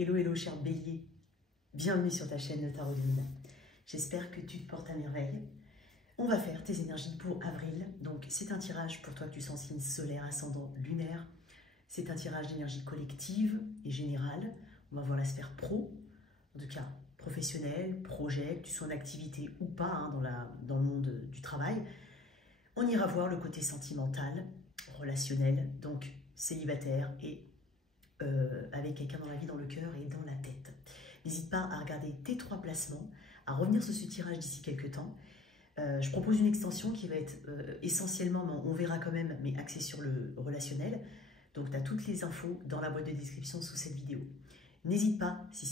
Hello, hello, cher Bélier. Bienvenue sur ta chaîne de Tarot Lumina. J'espère que tu te portes à merveille. On va faire tes énergies pour avril. Donc, c'est un tirage pour toi que tu sens signe solaire, ascendant, lunaire. C'est un tirage d'énergie collective et générale. On va voir la sphère pro, en tout cas professionnelle, projet, que tu sois en activité ou pas dans le monde du travail. On ira voir le côté sentimental, relationnel, donc célibataire et avec quelqu'un dans la vie, dans le cœur et dans la tête. N'hésite pas à regarder tes 3 placements, à revenir sur ce tirage d'ici quelques temps. Je propose une extension qui va être essentiellement, on verra quand même, mais axée sur le relationnel. Donc tu as toutes les infos dans la boîte de description sous cette vidéo. N'hésite pas, si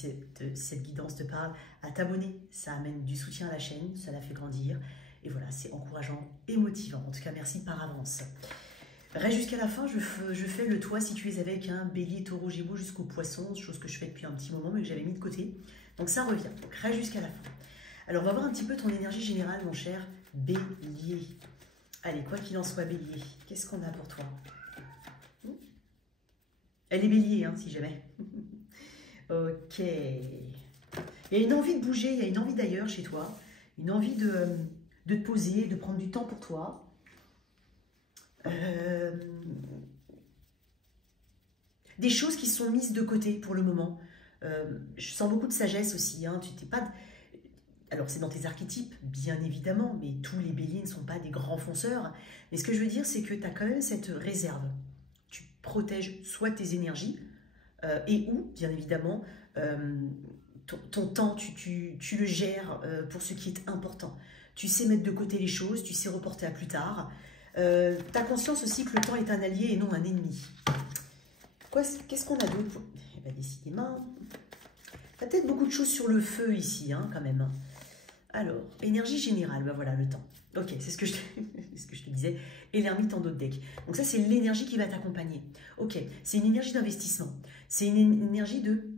cette guidance te parle, à t'abonner. Ça amène du soutien à la chaîne, ça la fait grandir. Et voilà, c'est encourageant et motivant. En tout cas, merci par avance. Reste jusqu'à la fin, je fais le toit si tu es avec un bélier, taureau, gémeaux jusqu'au poisson, chose que je fais depuis un petit moment mais que j'avais mis de côté. Donc ça revient, donc reste jusqu'à la fin. Alors on va voir un petit peu ton énergie générale mon cher bélier. Allez, quoi qu'il en soit bélier, qu'est-ce qu'on a pour toi? Elle est bélier, hein, si jamais. Ok. Il y a une envie de bouger, il y a une envie d'ailleurs chez toi, une envie de te poser, de prendre du temps pour toi. Des choses qui sont mises de côté pour le moment. Je sens beaucoup de sagesse aussi. Hein. Tu t'es pas... Alors, c'est dans tes archétypes, bien évidemment, mais tous les béliers ne sont pas des grands fonceurs. Mais ce que je veux dire, c'est que tu as quand même cette réserve. Tu protèges soit tes énergies, et ou, bien évidemment, ton temps, tu le gères pour ce qui est important. Tu sais mettre de côté les choses, tu sais reporter à plus tard. Tu as conscience aussi que le temps est un allié et non un ennemi. Qu'est-ce qu'on a d'autre? Eh bien, décidément, tu as peut-être beaucoup de choses sur le feu ici, hein, quand même. Alors, énergie générale, ben voilà, le temps. Ok, c'est ce que je te disais. Et l'ermite en d'autres decks. Donc ça, c'est l'énergie qui va t'accompagner. Ok, c'est une énergie d'investissement. C'est une énergie de...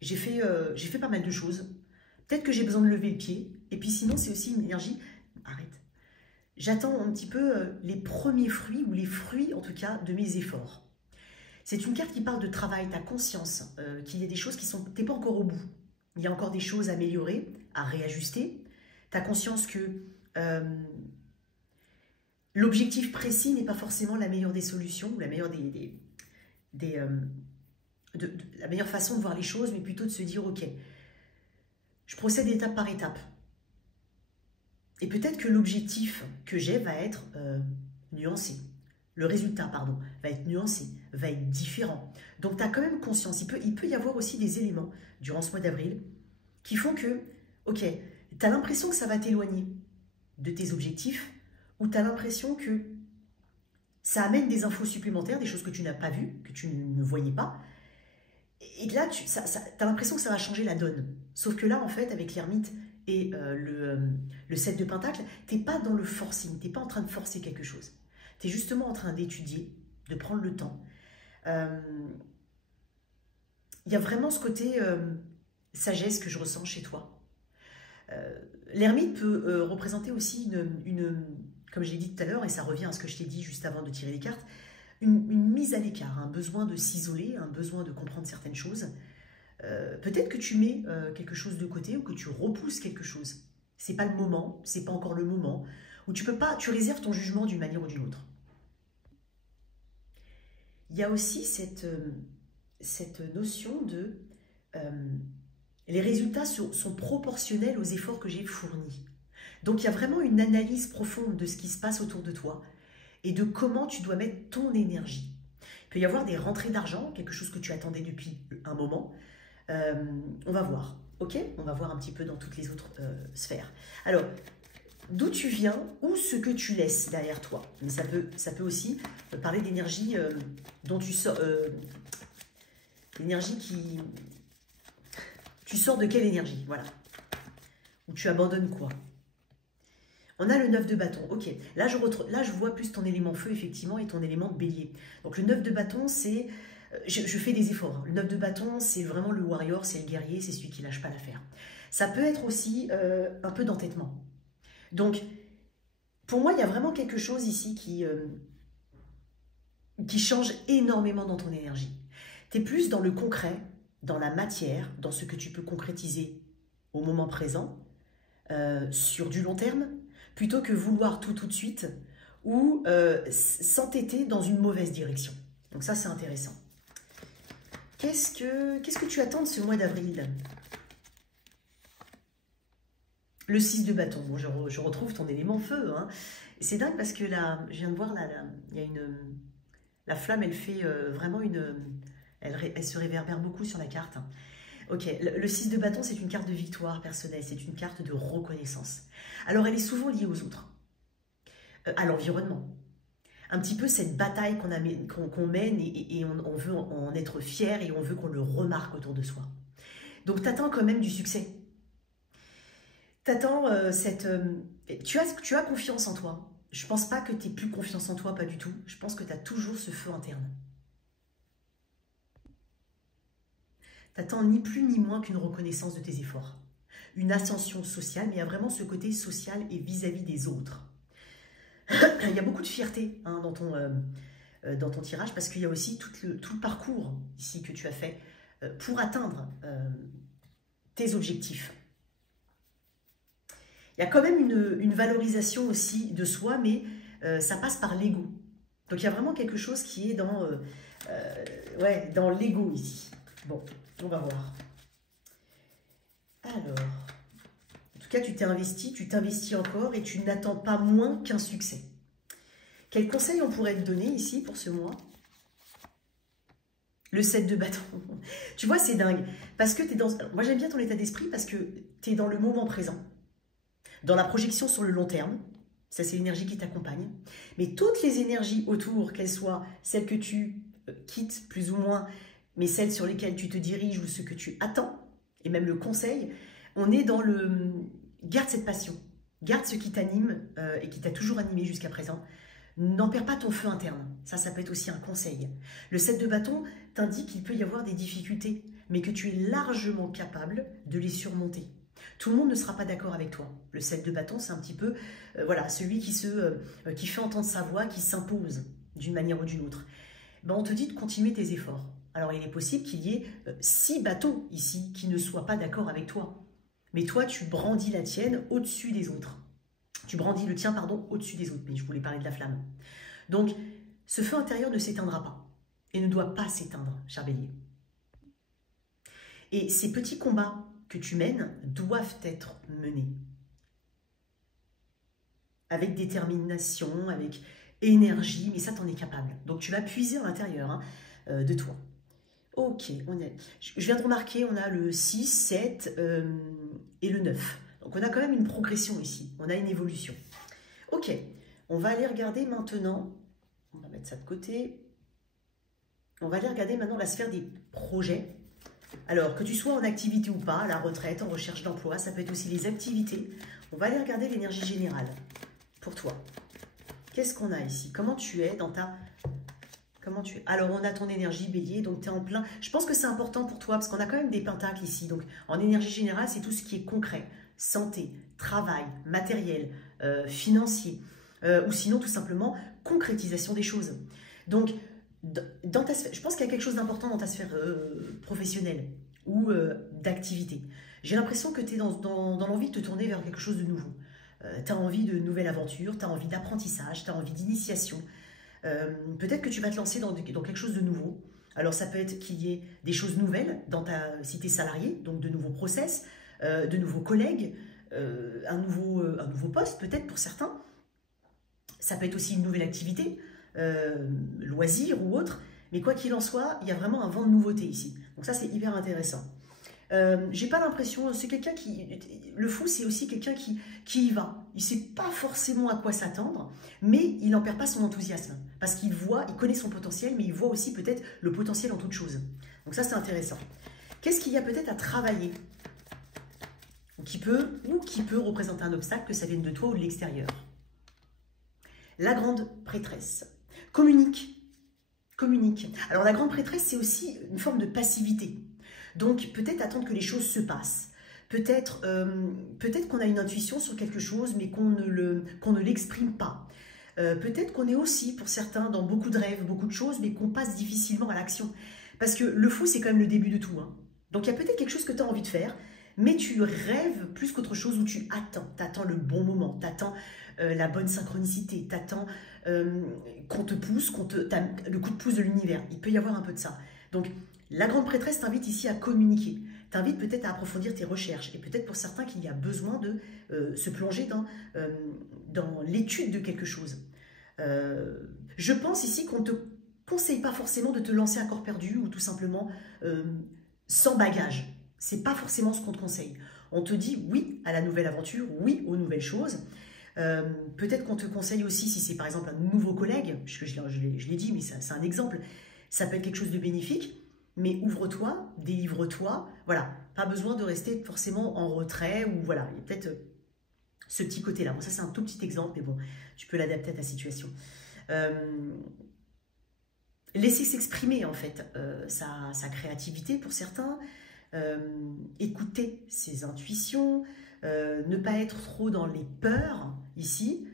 J'ai fait pas mal de choses. Peut-être que j'ai besoin de lever le pied. Et puis sinon, c'est aussi une énergie... Arrête. J'attends un petit peu les premiers fruits, ou les fruits en tout cas, de mes efforts. C'est une carte qui parle de travail, tu as conscience qu'il y a des choses qui sont... Tu n'es pas encore au bout. Il y a encore des choses à améliorer, à réajuster. Tu as conscience que l'objectif précis n'est pas forcément la meilleure des solutions, ou la meilleure la meilleure façon de voir les choses, mais plutôt de se dire, ok, je procède étape par étape. Et peut-être que l'objectif que j'ai va être nuancé. Le résultat, pardon, va être nuancé, va être différent. Donc, tu as quand même conscience. Il peut y avoir aussi des éléments durant ce mois d'avril qui font que, ok, tu as l'impression que ça va t'éloigner de tes objectifs ou tu as l'impression que ça amène des infos supplémentaires, des choses que tu n'as pas vues, que tu ne voyais pas. Et là, tu as l'impression que ça va changer la donne. Sauf que là, en fait, avec l'ermite et le 7 de Pentacle, tu n'es pas dans le forcing, tu n'es pas en train de forcer quelque chose. Tu es justement en train d'étudier, de prendre le temps. Il y a vraiment ce côté sagesse que je ressens chez toi. L'ermite peut représenter aussi comme je l'ai dit tout à l'heure, et ça revient à ce que je t'ai dit juste avant de tirer les cartes, une mise à l'écart, un besoin de s'isoler, un besoin de comprendre certaines choses. Peut-être que tu mets quelque chose de côté ou que tu repousses quelque chose. C'est pas le moment, c'est pas encore le moment, où tu réserves ton jugement d'une manière ou d'une autre. Il y a aussi cette notion de les résultats sont proportionnels aux efforts que j'ai fournis. Donc il y a vraiment une analyse profonde de ce qui se passe autour de toi et de comment tu dois mettre ton énergie. Il peut y avoir des rentrées d'argent, quelque chose que tu attendais depuis un moment. On va voir, ok? On va voir un petit peu dans toutes les autres sphères. Alors, d'où tu viens ou ce que tu laisses derrière toi. Mais ça peut aussi parler d'énergie dont tu sors... l'énergie qui... Tu sors de quelle énergie? Voilà. Ou tu abandonnes quoi? On a le 9 de bâton. Ok, là je vois plus ton élément feu, effectivement, et ton élément bélier. Donc le 9 de bâton, c'est... Je fais des efforts. Le 9 de bâton, c'est vraiment le warrior, c'est le guerrier, c'est celui qui lâche pas l'affaire. Ça peut être aussi un peu d'entêtement. Donc, pour moi, il y a vraiment quelque chose ici qui change énormément dans ton énergie. Tu es plus dans le concret, dans la matière, dans ce que tu peux concrétiser au moment présent, sur du long terme, plutôt que vouloir tout de suite ou s'entêter dans une mauvaise direction. Donc ça, c'est intéressant. Qu'est-ce que tu attends de ce mois d'avril? Le 6 de bâton. Bon, je retrouve ton élément feu. Hein. C'est dingue parce que là, je viens de voir, là, il y a la flamme, elle fait vraiment elle se réverbère beaucoup sur la carte. Ok, le 6 de bâton, c'est une carte de victoire personnelle, c'est une carte de reconnaissance. Alors, elle est souvent liée aux autres, à l'environnement. Un petit peu cette bataille qu'on mène et on veut en être fier et on veut qu'on le remarque autour de soi. Donc, tu attends quand même du succès. Tu attends tu as confiance en toi. Je ne pense pas que tu n'aies plus confiance en toi, pas du tout. Je pense que tu as toujours ce feu interne. Tu attends ni plus ni moins qu'une reconnaissance de tes efforts. Une ascension sociale, mais il y a vraiment ce côté social et vis-à-vis des autres. Il y a beaucoup de fierté hein, dans ton tirage parce qu'il y a aussi tout le parcours ici que tu as fait pour atteindre tes objectifs. Il y a quand même une valorisation aussi de soi, mais ça passe par l'ego. Donc il y a vraiment quelque chose qui est dans l'ego ici. Bon, on va voir. Alors, en tout cas, tu t'es investi, tu t'investis encore et tu n'attends pas moins qu'un succès. Quel conseil on pourrait te donner ici pour ce mois? Le 7 de bâton. Tu vois, c'est dingue. Parce que tu es dans... Moi, j'aime bien ton état d'esprit parce que tu es dans le moment présent. Dans la projection sur le long terme. Ça, c'est l'énergie qui t'accompagne. Mais toutes les énergies autour, qu'elles soient celles que tu quittes plus ou moins, mais celles sur lesquelles tu te diriges ou ce que tu attends, et même le conseil, on est dans le... Garde cette passion. Garde ce qui t'anime et qui t'a toujours animé jusqu'à présent. N'en perds pas ton feu interne. Ça peut être aussi un conseil. Le 7 de bâton t'indique qu'il peut y avoir des difficultés, mais que tu es largement capable de les surmonter. Tout le monde ne sera pas d'accord avec toi. Le 7 de bâton, c'est un petit peu celui qui fait entendre sa voix, qui s'impose d'une manière ou d'une autre. Ben, on te dit de continuer tes efforts. Alors, il est possible qu'il y ait 6 bâtons ici qui ne soient pas d'accord avec toi. Mais toi, tu brandis la tienne au-dessus des autres. Tu brandis le tien, pardon, au-dessus des autres. Mais je voulais parler de la flamme. Donc, ce feu intérieur ne s'éteindra pas. Et ne doit pas s'éteindre, cher Bélier. Et ces petits combats que tu mènes doivent être menés. Avec détermination, avec énergie, mais ça, t'en es capable. Donc, tu vas puiser à l'intérieur de toi. Ok, je viens de remarquer, on a le 6, 7 et le 9. Donc, on a quand même une progression ici. On a une évolution. Ok, on va aller regarder maintenant. On va mettre ça de côté. On va aller regarder maintenant la sphère des projets. Alors, que tu sois en activité ou pas, à la retraite, en recherche d'emploi, ça peut être aussi les activités. On va aller regarder l'énergie générale pour toi. Qu'est-ce qu'on a ici? Comment tu es dans ta... Comment tu es? Alors, on a ton énergie bélier, donc tu es en plein... Je pense que c'est important pour toi, parce qu'on a quand même des pentacles ici. Donc, en énergie générale, c'est tout ce qui est concret. Santé, travail, matériel, financier. Ou sinon, tout simplement, concrétisation des choses. Donc, dans ta sphère, je pense qu'il y a quelque chose d'important dans ta sphère professionnelle ou d'activité. J'ai l'impression que tu es dans l'envie de te tourner vers quelque chose de nouveau. Tu as envie de nouvelles aventures, tu as envie d'apprentissage, tu as envie d'initiation. Peut-être que tu vas te lancer dans quelque chose de nouveau. Alors ça peut être qu'il y ait des choses nouvelles dans si tu es salarié, donc de nouveaux process, de nouveaux collègues, un nouveau poste peut-être pour certains. Ça peut être aussi une nouvelle activité, loisir ou autre. Mais quoi qu'il en soit, il y a vraiment un vent de nouveauté ici. Donc ça, c'est hyper intéressant. J'ai pas l'impression, c'est quelqu'un qui... Le fou, c'est aussi quelqu'un qui y va. Il sait pas forcément à quoi s'attendre, mais il n'en perd pas son enthousiasme. Parce qu'il voit, il connaît son potentiel, mais il voit aussi peut-être le potentiel en toute chose. Donc ça, c'est intéressant. Qu'est-ce qu'il y a peut-être à travailler qui peut représenter un obstacle, que ça vienne de toi ou de l'extérieur? La grande prêtresse. Communique. Alors la grande prêtresse, c'est aussi une forme de passivité. Donc peut-être attendre que les choses se passent. Peut-être qu'on a une intuition sur quelque chose, mais qu'on ne l'exprime pas. Peut-être qu'on est aussi, pour certains, dans beaucoup de rêves, beaucoup de choses, mais qu'on passe difficilement à l'action. Parce que le fou, c'est quand même le début de tout. Hein. Donc, il y a peut-être quelque chose que tu as envie de faire, mais tu rêves plus qu'autre chose où tu attends. Tu attends le bon moment, tu attends la bonne synchronicité, tu attends qu'on te pousse, le coup de pouce de l'univers. Il peut y avoir un peu de ça. Donc, la grande prêtresse t'invite ici à communiquer. T'invite peut-être à approfondir tes recherches. Et peut-être pour certains qu'il y a besoin de se plonger dans l'étude de quelque chose. Je pense ici qu'on ne te conseille pas forcément de te lancer à corps perdu ou tout simplement sans bagage. C'est pas forcément ce qu'on te conseille. On te dit oui à la nouvelle aventure, oui aux nouvelles choses. Peut-être qu'on te conseille aussi, si c'est par exemple un nouveau collègue, puisque je l'ai dit, mais c'est un exemple, ça peut être quelque chose de bénéfique, mais ouvre-toi, délivre-toi, voilà, pas besoin de rester forcément en retrait, ou voilà, il y a peut-être ce petit côté-là. Bon, ça c'est un tout petit exemple, mais bon, tu peux l'adapter à ta situation. Laisser s'exprimer en fait sa créativité pour certains, écouter ses intuitions, ne pas être trop dans les peurs ici.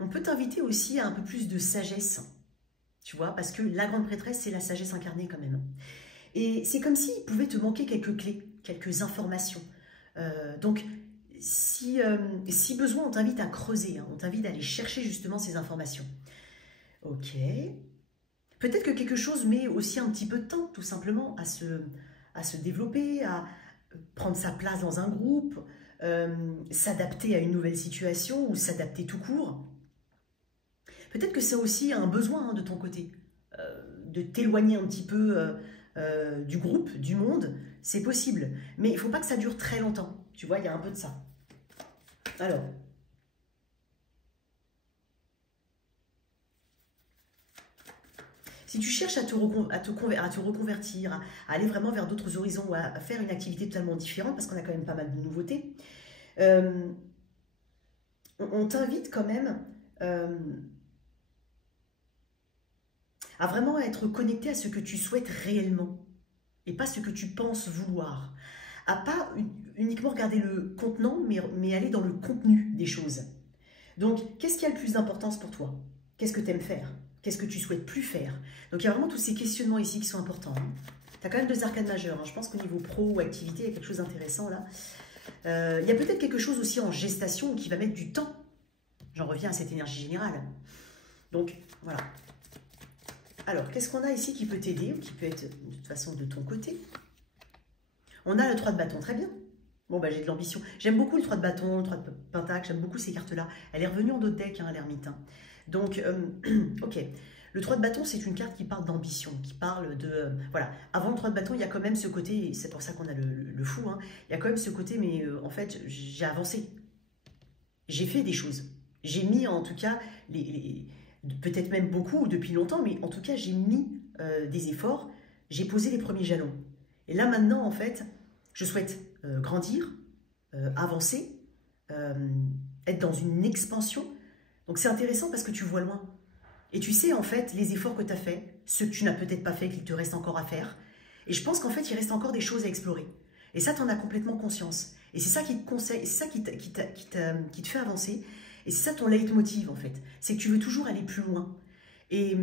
On peut t'inviter aussi à un peu plus de sagesse, tu vois, parce que la grande prêtresse, c'est la sagesse incarnée quand même. Et c'est comme s'il pouvait te manquer quelques clés, quelques informations. Donc, si besoin, on t'invite à creuser, hein, on t'invite à aller chercher justement ces informations. Ok. Peut-être que quelque chose met aussi un petit peu de temps, tout simplement, à se développer, à prendre sa place dans un groupe, s'adapter à une nouvelle situation ou s'adapter tout court. Peut-être que c'est aussi un besoin hein, de ton côté, de t'éloigner un petit peu du groupe, du monde, c'est possible. Mais il ne faut pas que ça dure très longtemps, tu vois, il y a un peu de ça. Alors, si tu cherches à te reconvertir, à aller vraiment vers d'autres horizons ou à faire une activité totalement différente, parce qu'on a quand même pas mal de nouveautés, on t'invite quand même à vraiment être connecté à ce que tu souhaites réellement et pas ce que tu penses vouloir. À pas uniquement regarder le contenant, mais aller dans le contenu des choses. Donc, qu'est-ce qui a le plus d'importance pour toi? Qu'est-ce que tu aimes faire? Qu'est-ce que tu souhaites plus faire? Donc, il y a vraiment tous ces questionnements ici qui sont importants. Hein. Tu as quand même 2 arcanes majeures. Hein. Je pense qu'au niveau pro ou activité, il y a quelque chose d'intéressant là. Il y a peut-être quelque chose aussi en gestation qui va mettre du temps. J'en reviens à cette énergie générale. Donc, voilà. Alors, qu'est-ce qu'on a ici qui peut t'aider ou qui peut être de toute façon de ton côté? On a le 3 de bâton, très bien. Bon, bah, j'ai de l'ambition. J'aime beaucoup le 3 de bâton, le 3 de pentacle, j'aime beaucoup ces cartes-là. Elle est revenue en d'autres decks, hein, l'ermite. Hein. Donc, ok. Le 3 de bâton, c'est une carte qui parle d'ambition, qui parle de... voilà. Avant le 3 de bâton, il y a quand même ce côté, c'est pour ça qu'on a le fou, hein, il y a quand même ce côté, mais en fait, j'ai avancé. J'ai fait des choses. J'ai mis, en tout cas, peut-être même beaucoup, depuis longtemps, mais en tout cas, j'ai mis des efforts. J'ai posé les premiers jalons. Et là, maintenant, en fait, je souhaite grandir, avancer, être dans une expansion. Donc, c'est intéressant parce que tu vois loin. Et tu sais, en fait, les efforts que tu as faits, ceux que tu n'as peut-être pas fait, qu'il te reste encore à faire. Et je pense qu'en fait, il reste encore des choses à explorer. Et ça, tu en as complètement conscience. Et c'est ça qui te conseille, c'est ça qui te fait avancer. Et c'est ça ton leitmotiv, en fait. C'est que tu veux toujours aller plus loin. Et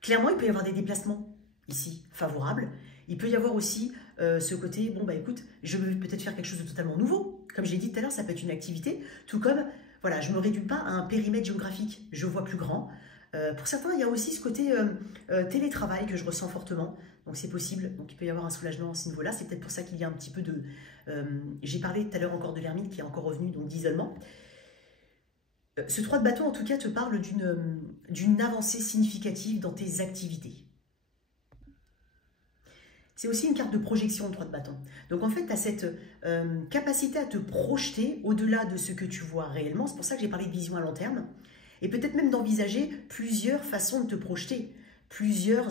clairement, il peut y avoir des déplacements ici favorables. Il peut y avoir aussi ce côté, bon, bah écoute, je veux peut-être faire quelque chose de totalement nouveau. Comme je l'ai dit tout à l'heure, ça peut être une activité. Tout comme, voilà, je ne me réduis pas à un périmètre géographique. Je vois plus grand. Pour certains, il y a aussi ce côté télétravail que je ressens fortement. Donc c'est possible. Donc il peut y avoir un soulagement à ce niveau-là. C'est peut-être pour ça qu'il y a un petit peu de... j'ai parlé tout à l'heure encore de l'ermite qui est encore revenu, donc d'isolement. Ce 3 de bâton, en tout cas, te parle d'une avancée significative dans tes activités. C'est aussi une carte de projection, le 3 de bâton. Donc en fait, tu as cette capacité à te projeter au-delà de ce que tu vois réellement. C'est pour ça que j'ai parlé de vision à long terme. Et peut-être même d'envisager plusieurs façons de te projeter, plusieurs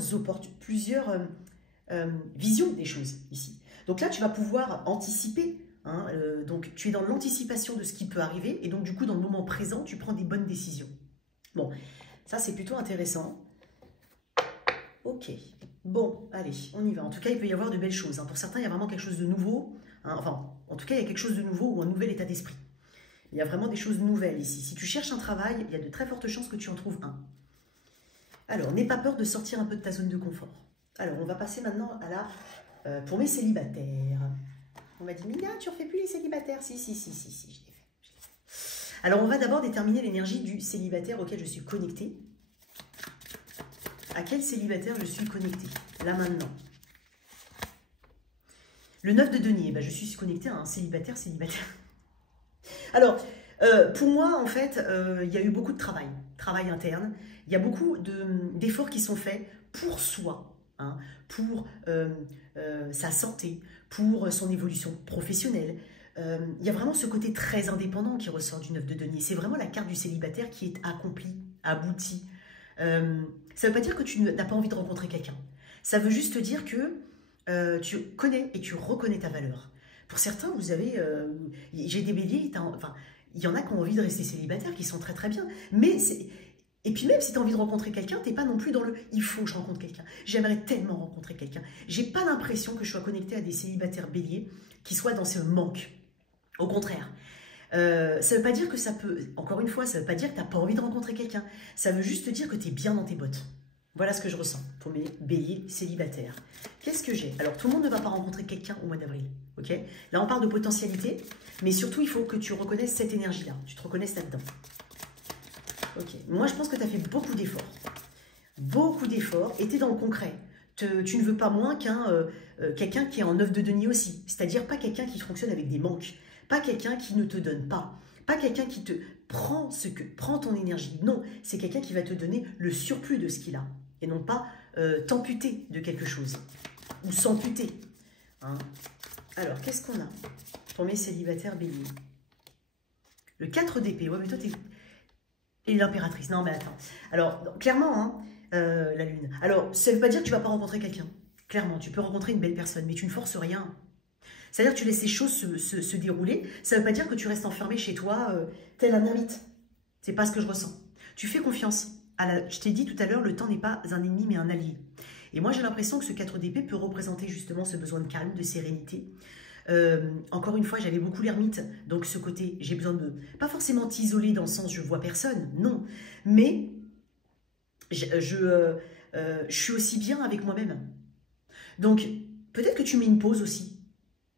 visions des choses ici. Donc là, tu vas pouvoir anticiper. Hein, donc tu es dans l'anticipation de ce qui peut arriver. Et donc du coup, dans le moment présent, tu prends des bonnes décisions. Bon, ça c'est plutôt intéressant. Ok. Bon, allez, on y va. En tout cas, il peut y avoir de belles choses. Hein. Pour certains, il y a vraiment quelque chose de nouveau. Hein. Enfin, en tout cas, il y a quelque chose de nouveau ou un nouvel état d'esprit. Il y a vraiment des choses nouvelles ici. Si tu cherches un travail, il y a de très fortes chances que tu en trouves un. Alors, n'aie pas peur de sortir un peu de ta zone de confort. Alors, on va passer maintenant à la... pour mes célibataires. On m'a dit, Mina, tu ne refais plus les célibataires. Si, je l'ai fait. Alors, on va d'abord déterminer l'énergie du célibataire auquel je suis connectée. À quel célibataire je suis connectée, là maintenant? Le 9 de denier, je suis connectée à un célibataire. Alors, pour moi, en fait, il y a eu beaucoup de travail interne. Il y a beaucoup d'efforts qui sont faits pour soi, hein, pour sa santé, pour son évolution professionnelle. Il y a vraiment ce côté très indépendant qui ressort du 9 de denier. C'est vraiment la carte du célibataire qui est accomplie, aboutie. Ça ne veut pas dire que tu n'as pas envie de rencontrer quelqu'un. Ça veut juste dire que tu connais et tu reconnais ta valeur. Pour certains, vous avez... j'ai des béliers, enfin, il y en a qui ont envie de rester célibataires, qui sont très très bien. Mais et puis même si tu as envie de rencontrer quelqu'un, tu n'es pas non plus dans le « il faut que je rencontre quelqu'un ». J'aimerais tellement rencontrer quelqu'un. J'ai pas l'impression que je sois connectée à des célibataires béliers qui soient dans ce manque. Au contraire. Ça ne veut pas dire que ça peut... Encore une fois, ça ne veut pas dire que tu n'as pas envie de rencontrer quelqu'un. Ça veut juste dire que tu es bien dans tes bottes. Voilà ce que je ressens pour mes béliers célibataires. Qu'est-ce que j'ai? Alors, tout le monde ne va pas rencontrer quelqu'un au mois d'avril. Ok? Là, on parle de potentialité, mais surtout, il faut que tu reconnaisses cette énergie-là. Tu te reconnaisses là-dedans. Ok. Moi, je pense que tu as fait beaucoup d'efforts. Beaucoup d'efforts. Et tu es dans le concret. Tu ne veux pas moins qu'un quelqu'un qui est en 9 de denier aussi. C'est-à-dire pas quelqu'un qui fonctionne avec des manques. Pas quelqu'un qui ne te donne pas. Pas quelqu'un qui te prend ton énergie. Non, c'est quelqu'un qui va te donner le surplus de ce qu'il a. Et non pas t'amputer de quelque chose. Ou s'amputer. Hein. Alors, qu'est-ce qu'on a pour mes célibataires béliers? Le 4 d'épée. Ouais, mais toi, t'es... Et l'impératrice. Non, mais attends. Alors, clairement, hein, la lune. Alors, ça ne veut pas dire que tu ne vas pas rencontrer quelqu'un. Clairement, tu peux rencontrer une belle personne, mais tu ne forces rien. C'est-à-dire que tu laisses les choses se dérouler. Ça ne veut pas dire que tu restes enfermé chez toi, tel un ermite. C'est pas ce que je ressens. Tu fais confiance. Je t'ai dit tout à l'heure, le temps n'est pas un ennemi, mais un allié. Et moi, j'ai l'impression que ce 4 d'épée peut représenter justement ce besoin de calme, de sérénité. Encore une fois, j'avais beaucoup l'ermite. Donc, ce côté, j'ai besoin de... Pas forcément t'isoler dans le sens je vois personne, non. Mais je suis aussi bien avec moi-même. Donc, peut-être que tu mets une pause aussi.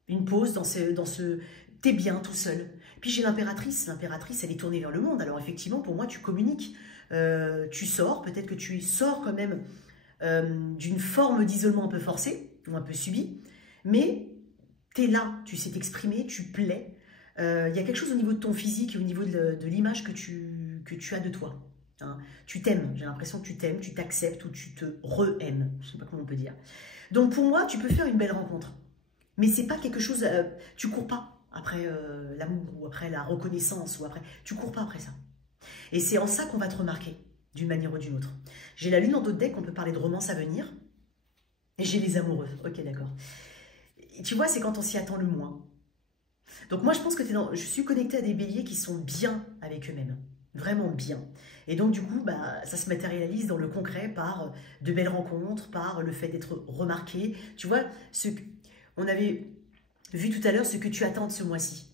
Une pause dans ce t'es bien tout seul. Puis j'ai l'impératrice. L'impératrice, elle est tournée vers le monde. Alors effectivement, pour moi, tu communiques. Tu sors. Peut-être que tu sors quand même d'une forme d'isolement un peu forcé ou un peu subi. Mais tu es là. Tu sais t'exprimer. Tu plais. Il y a quelque chose au niveau de ton physique et au niveau de l'image que tu as de toi. Hein. Tu t'aimes. J'ai l'impression que tu t'aimes. Tu t'acceptes ou tu te re-aimes. Je ne sais pas comment on peut dire. Donc pour moi, tu peux faire une belle rencontre. Mais c'est pas quelque chose... tu cours pas après l'amour ou après la reconnaissance ou après... Tu cours pas après ça. Et c'est en ça qu'on va te remarquer d'une manière ou d'une autre. J'ai la lune en d'autres decks, on peut parler de romance à venir. Et j'ai les amoureux. Ok, d'accord. Tu vois, c'est quand on s'y attend le moins. Donc moi, je pense que je suis connectée à des béliers qui sont bien avec eux-mêmes. Vraiment bien. Et donc, du coup, ça se matérialise dans le concret par de belles rencontres, par le fait d'être remarqué. Tu vois, on avait vu tout à l'heure ce que tu attends de ce mois-ci.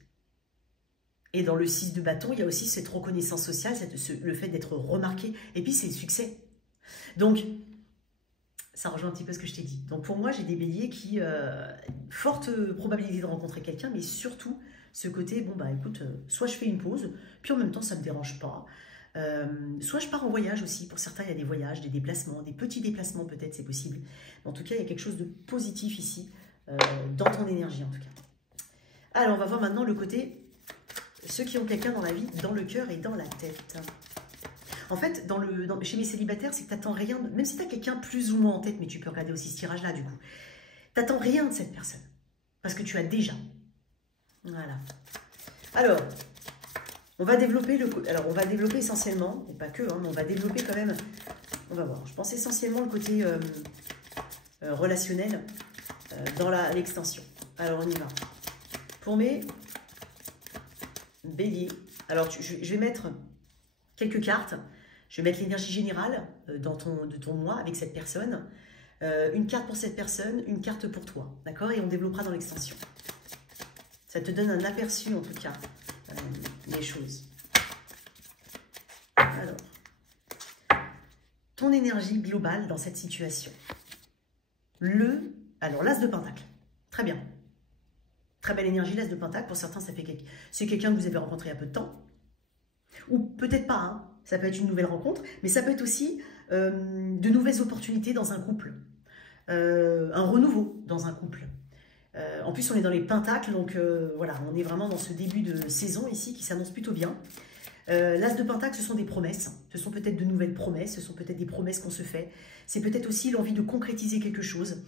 Et dans le 6 de bâton, il y a aussi cette reconnaissance sociale, le fait d'être remarqué. Et puis, c'est le succès. Donc, ça rejoint un petit peu ce que je t'ai dit. Donc, pour moi, j'ai des béliers qui... forte probabilité de rencontrer quelqu'un, mais surtout, ce côté, écoute, soit je fais une pause, puis en même temps, ça ne me dérange pas. Soit je pars en voyage aussi. Pour certains, il y a des voyages, des déplacements, des petits déplacements peut-être, c'est possible. Mais en tout cas, il y a quelque chose de positif ici. Dans ton énergie en tout cas. Alors on va voir maintenant le côté ceux qui ont quelqu'un dans la vie, dans le cœur et dans la tête. En fait, chez mes célibataires, c'est que tu n'attends rien, même si tu as quelqu'un plus ou moins en tête, mais tu peux regarder aussi ce tirage là du coup. Tu n'attends rien de cette personne, parce que tu as déjà. Voilà. Alors, on va développer essentiellement, et pas que, hein, mais on va développer quand même, on va voir, je pense essentiellement le côté relationnel, dans l'extension. Alors, on y va. Pour mes béliers, alors je vais mettre quelques cartes. Je vais mettre l'énergie générale de ton mois avec cette personne. Une carte pour cette personne, une carte pour toi. D'accord? Et on développera dans l'extension. Ça te donne un aperçu, en tout cas, des choses. Alors, ton énergie globale dans cette situation. Alors, l'As de Pentacle. Très bien. Très belle énergie, l'As de Pentacle. Pour certains, c'est quelqu'un que vous avez rencontré il y a peu de temps. Ou peut-être pas, hein. Ça peut être une nouvelle rencontre, mais ça peut être aussi de nouvelles opportunités dans un couple. Un renouveau dans un couple. En plus, on est dans les pentacles, donc voilà, on est vraiment dans ce début de saison ici qui s'annonce plutôt bien. L'As de Pentacle, ce sont des promesses. Ce sont peut-être de nouvelles promesses, ce sont peut-être des promesses qu'on se fait. C'est peut-être aussi l'envie de concrétiser quelque chose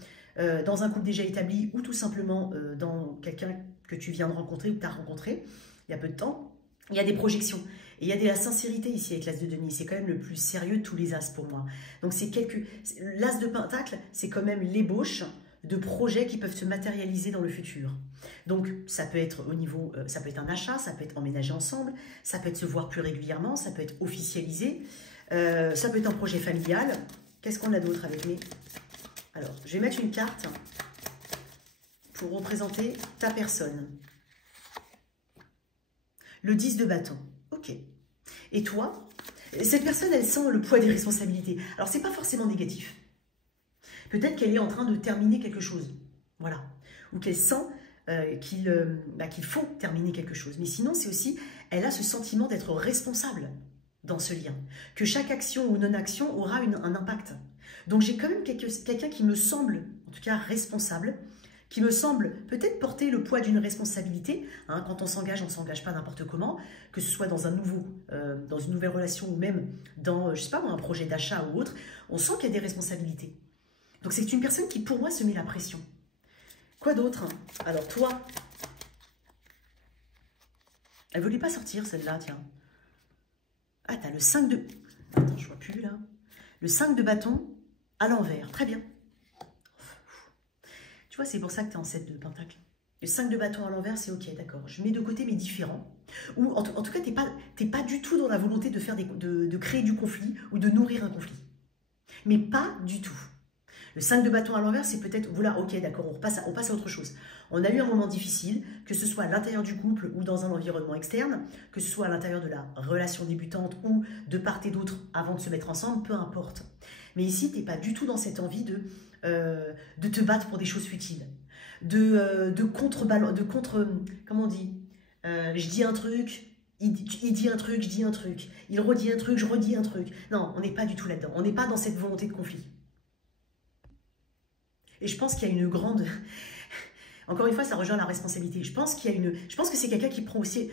dans un couple déjà établi ou tout simplement dans quelqu'un que tu viens de rencontrer ou que tu as rencontré il y a peu de temps. Il y a des projections. Et il y a de la sincérité ici avec l'As de denier. C'est quand même le plus sérieux de tous les As pour moi. Donc l'As de Pentacle, c'est quand même l'ébauche de projets qui peuvent se matérialiser dans le futur. Donc ça peut être au niveau, ça peut être un achat, ça peut être emménager ensemble, ça peut être se voir plus régulièrement, ça peut être officialisé, ça peut être un projet familial. Qu'est-ce qu'on a d'autre avec mes... Alors, je vais mettre une carte pour représenter ta personne. Le 10 de bâton. Ok. Et toi, cette personne, elle sent le poids des responsabilités. Alors, c'est pas forcément négatif. Peut-être qu'elle est en train de terminer quelque chose. Voilà. Ou qu'elle sent qu'il faut terminer quelque chose. Mais sinon, c'est aussi, elle a ce sentiment d'être responsable dans ce lien. Que chaque action ou non-action aura un impact. Donc, j'ai quand même quelqu'un qui me semble, en tout cas, responsable, qui me semble peut-être porter le poids d'une responsabilité. Hein, quand on s'engage pas n'importe comment, que ce soit dans dans une nouvelle relation ou même dans, je sais pas, un projet d'achat ou autre, on sent qu'il y a des responsabilités. Donc c'est une personne qui, pour moi, se met la pression. Quoi d'autre? Alors toi, elle ne voulait pas sortir celle-là, tiens. Ah, t'as le 5 de... Attends, je vois plus là. Le 5 de bâton à l'envers, très bien. Tu vois, c'est pour ça que tu es en 7 de pentacle. Le 5 de bâton à l'envers, c'est ok, d'accord. Je mets de côté mes différents. Ou en tout cas, t'es pas du tout dans la volonté de, de créer du conflit ou de nourrir un conflit. Mais pas du tout. Le 5 de bâton à l'envers, c'est peut-être, voilà, ok, d'accord, on passe à autre chose. On a eu un moment difficile, que ce soit à l'intérieur du couple ou dans un environnement externe, que ce soit à l'intérieur de la relation débutante ou de part et d'autre avant de se mettre ensemble, peu importe. Mais ici, tu n'es pas du tout dans cette envie de te battre pour des choses futiles, comment on dit, je dis un truc, il dit un truc, je dis un truc, il redit un truc, je redis un truc. Non, on n'est pas du tout là-dedans, on n'est pas dans cette volonté de conflit. Et je pense qu'il y a une grande... Encore une fois, ça rejoint la responsabilité. Je pense que c'est quelqu'un qui prend aussi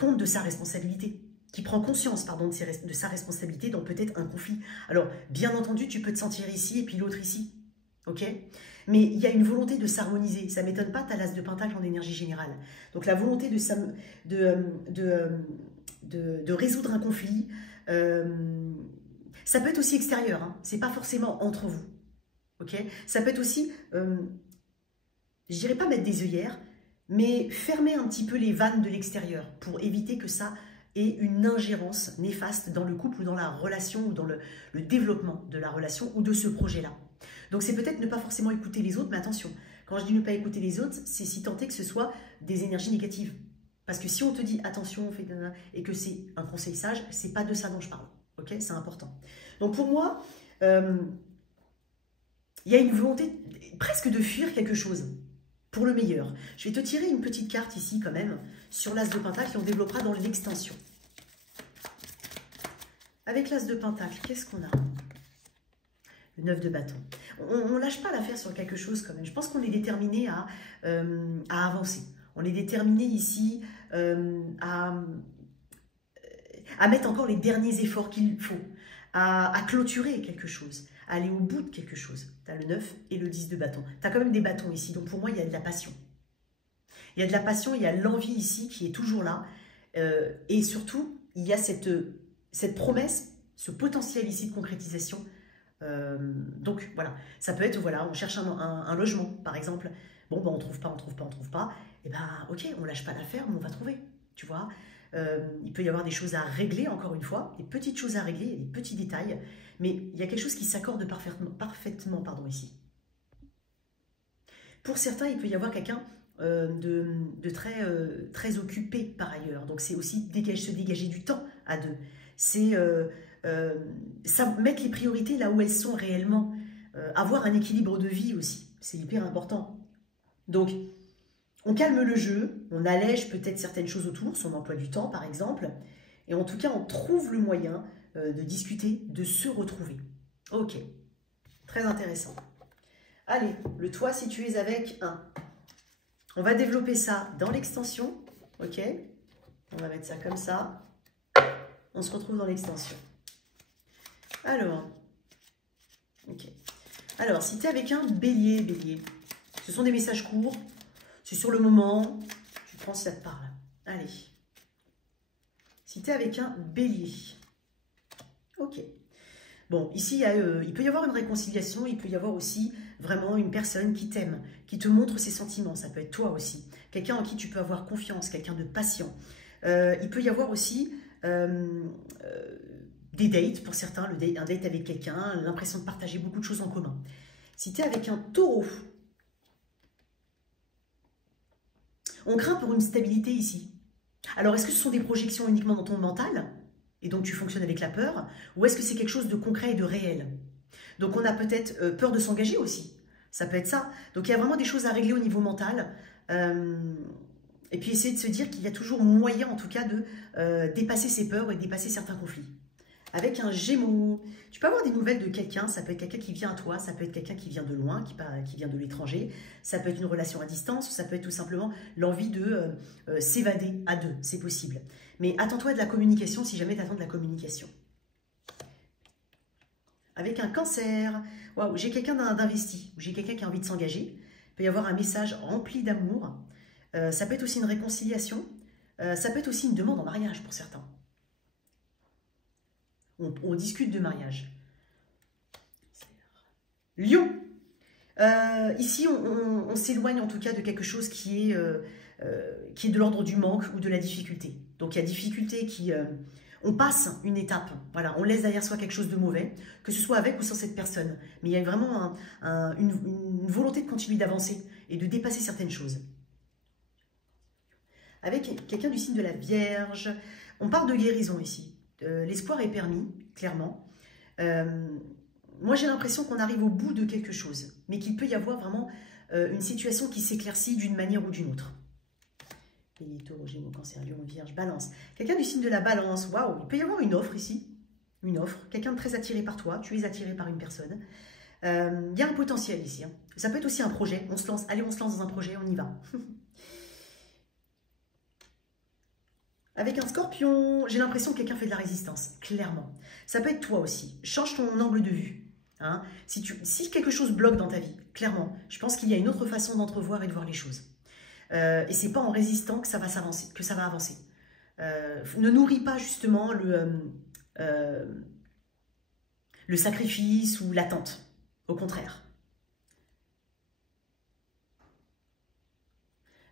compte de sa responsabilité, qui prend conscience, pardon, de sa responsabilité dans peut-être un conflit. Alors, bien entendu, tu peux te sentir ici et puis l'autre ici, ok? Mais il y a une volonté de s'harmoniser. Ça ne m'étonne pas, tu as l'As de Pentacle en énergie générale. Donc, la volonté de résoudre un conflit, ça peut être aussi extérieur, hein. Ce n'est pas forcément entre vous. Okay, ça peut être aussi, je dirais pas mettre des œillères, mais fermer un petit peu les vannes de l'extérieur pour éviter que ça ait une ingérence néfaste dans le couple ou dans la relation ou dans le développement de la relation ou de ce projet-là. Donc c'est peut-être ne pas forcément écouter les autres, mais attention, quand je dis ne pas écouter les autres, c'est si tant est que ce soit des énergies négatives. Parce que si on te dit attention, on fait et que c'est un conseil sage, c'est pas de ça dont je parle. Ok, c'est important. Donc pour moi, il y a une volonté presque de fuir quelque chose, pour le meilleur. Je vais te tirer une petite carte ici quand même, sur l'As de Pentacle, et on développera dans l'extension. Avec l'As de Pentacle, qu'est-ce qu'on a? Le 9 de bâton. On ne lâche pas l'affaire sur quelque chose quand même. Je pense qu'on est déterminé à avancer. On est déterminé ici à mettre encore les derniers efforts qu'il faut, à clôturer quelque chose, à aller au bout de quelque chose. Tu as le 9 et le 10 de bâton. Tu as quand même des bâtons ici, donc pour moi, il y a de la passion. Il y a de la passion, il y a l'envie ici qui est toujours là. Et surtout, il y a cette promesse, ce potentiel ici de concrétisation. Donc voilà, ça peut être, voilà, on cherche un logement, par exemple. Bon, ben, on trouve pas. Et ben, ok, on lâche pas l'affaire, mais on va trouver, tu vois. Il peut y avoir des choses à régler, encore une fois, des petites choses à régler, des petits détails, mais il y a quelque chose qui s'accorde parfaitement pardon, ici. Pour certains, il peut y avoir quelqu'un de très occupé par ailleurs, donc c'est aussi se dégager du temps à deux. C'est mettre les priorités là où elles sont réellement. avoir un équilibre de vie aussi. C'est hyper important. Donc, on calme le jeu, on allège peut-être certaines choses autour, son emploi du temps par exemple, et en tout cas, on trouve le moyen de discuter, de se retrouver. Ok, très intéressant. Allez, le toit si tu es avec 1. On va développer ça dans l'extension, ok? On va mettre ça comme ça. On se retrouve dans l'extension. Alors, ok. Alors, si tu es avec un bélier, ce sont des messages courts, c'est sur le moment, tu prends si ça te parle. Allez. Si tu es avec un bélier, ok. Bon, ici, il peut y avoir une réconciliation, il peut y avoir aussi vraiment une personne qui t'aime, qui te montre ses sentiments, ça peut être toi aussi. Quelqu'un en qui tu peux avoir confiance, quelqu'un de patient. Il peut y avoir aussi des dates, pour certains, un date avec quelqu'un, l'impression de partager beaucoup de choses en commun. Si tu es avec un taureau, on craint pour une stabilité ici. Alors, est-ce que ce sont des projections uniquement dans ton mental, et donc tu fonctionnes avec la peur, ou est-ce que c'est quelque chose de concret et de réel? Donc, on a peut-être peur de s'engager aussi. Ça peut être ça. Donc, il y a vraiment des choses à régler au niveau mental. Et puis, essayer de se dire qu'il y a toujours moyen, en tout cas, de dépasser ses peurs et de dépasser certains conflits. Avec un Gémeaux, tu peux avoir des nouvelles de quelqu'un, ça peut être quelqu'un qui vient à toi, ça peut être quelqu'un qui vient de loin, qui vient de l'étranger, ça peut être une relation à distance, ça peut être tout simplement l'envie de s'évader à deux, c'est possible. Mais attends-toi de la communication si jamais tu attends de la communication. Avec un Cancer, waouh, j'ai quelqu'un d'investi, j'ai quelqu'un qui a envie de s'engager, il peut y avoir un message rempli d'amour, ça peut être aussi une réconciliation, ça peut être aussi une demande en mariage pour certains. On discute de mariage. Lion. Ici, on s'éloigne en tout cas de quelque chose qui est de l'ordre du manque ou de la difficulté. Donc, il y a difficulté qui... on passe une étape. Voilà, on laisse derrière soi quelque chose de mauvais, que ce soit avec ou sans cette personne. Mais il y a vraiment une volonté de continuer d'avancer et de dépasser certaines choses. Avec quelqu'un du signe de la Vierge, on parle de guérison ici. L'espoir est permis, clairement. Moi, j'ai l'impression qu'on arrive au bout de quelque chose, mais qu'il peut y avoir vraiment une situation qui s'éclaircit d'une manière ou d'une autre. Bélier, Taureau, Gémeaux, Cancer, Lion, Vierge, Balance. Quelqu'un du signe de la Balance, waouh, il peut y avoir une offre ici. Une offre, quelqu'un de très attiré par toi, tu es attiré par une personne. Il y a un potentiel ici. Hein. Ça peut être aussi un projet, on se lance, allez, on se lance dans un projet, on y va. Avec un Scorpion, j'ai l'impression que quelqu'un fait de la résistance, clairement. Ça peut être toi aussi. Change ton angle de vue. Hein. Si quelque chose bloque dans ta vie, clairement, je pense qu'il y a une autre façon d'entrevoir et de voir les choses. Et c'est pas en résistant que ça va s'avancer, que ça va avancer. Ne nourris pas justement le sacrifice ou l'attente. Au contraire.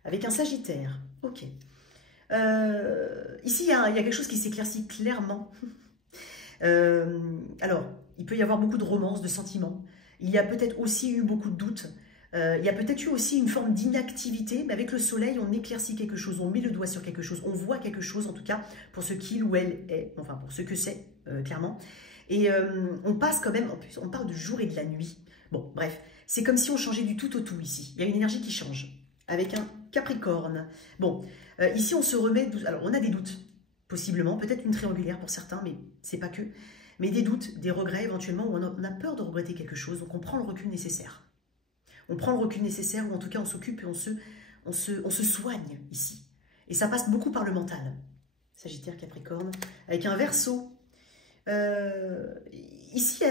Avec un Sagittaire, ok. Ici, il y a quelque chose qui s'éclaircit clairement. Alors, il peut y avoir beaucoup de romances, de sentiments. Il y a peut-être aussi eu beaucoup de doutes. Il y a peut-être eu aussi une forme d'inactivité. Mais avec le soleil, on éclaircit quelque chose, on met le doigt sur quelque chose, on voit quelque chose, en tout cas, pour ce qu'il ou elle est, enfin, pour ce que c'est, clairement. Et on passe quand même, en plus, on parle du jour et de la nuit. Bon, bref, c'est comme si on changeait du tout au tout ici. Il y a une énergie qui change. Avec un Capricorne. Bon, ici on se remet, alors on a des doutes, possiblement, peut-être une triangulaire pour certains, mais c'est pas que. Mais des doutes, des regrets éventuellement, où on a peur de regretter quelque chose, donc on prend le recul nécessaire. On prend le recul nécessaire, ou en tout cas on s'occupe et on se soigne ici. Et ça passe beaucoup par le mental. Sagittaire, Capricorne, avec un Verseau. Ici,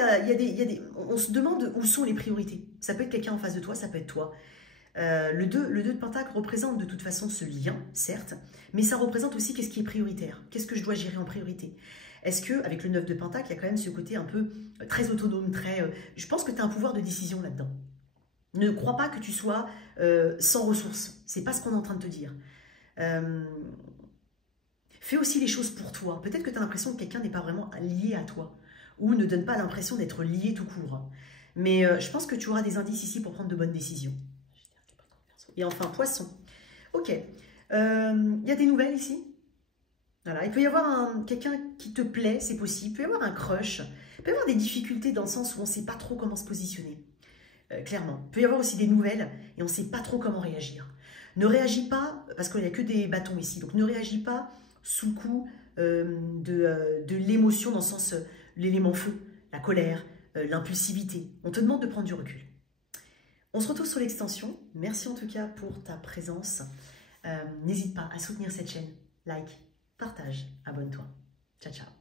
on se demande où sont les priorités. Ça peut être quelqu'un en face de toi, ça peut être toi. Le 2 de Pentacle représente de toute façon ce lien, certes, mais ça représente aussi qu'est-ce qui est prioritaire, qu'est-ce que je dois gérer en priorité. Est-ce que avec le 9 de Pentacle, il y a quand même ce côté un peu très autonome, je pense que tu as un pouvoir de décision là-dedans. Ne crois pas que tu sois sans ressources, c'est pas ce qu'on est en train de te dire. Fais aussi les choses pour toi. Peut-être que tu as l'impression que quelqu'un n'est pas vraiment lié à toi, ou ne donne pas l'impression d'être lié tout court. Mais je pense que tu auras des indices ici pour prendre de bonnes décisions. Et enfin, Poisson. Ok. Il y a des nouvelles ici. Voilà. Il peut y avoir quelqu'un qui te plaît, c'est possible. Il peut y avoir un crush. Il peut y avoir des difficultés dans le sens où on ne sait pas trop comment se positionner. Clairement. Il peut y avoir aussi des nouvelles et on ne sait pas trop comment réagir. Ne réagis pas, parce qu'il n'y a que des bâtons ici, donc ne réagis pas sous le coup de l'émotion dans le sens l'élément feu, la colère, l'impulsivité. On te demande de prendre du recul. On se retrouve sur l'extension. Merci en tout cas pour ta présence. N'hésite pas à soutenir cette chaîne. Like, partage, abonne-toi. Ciao, ciao.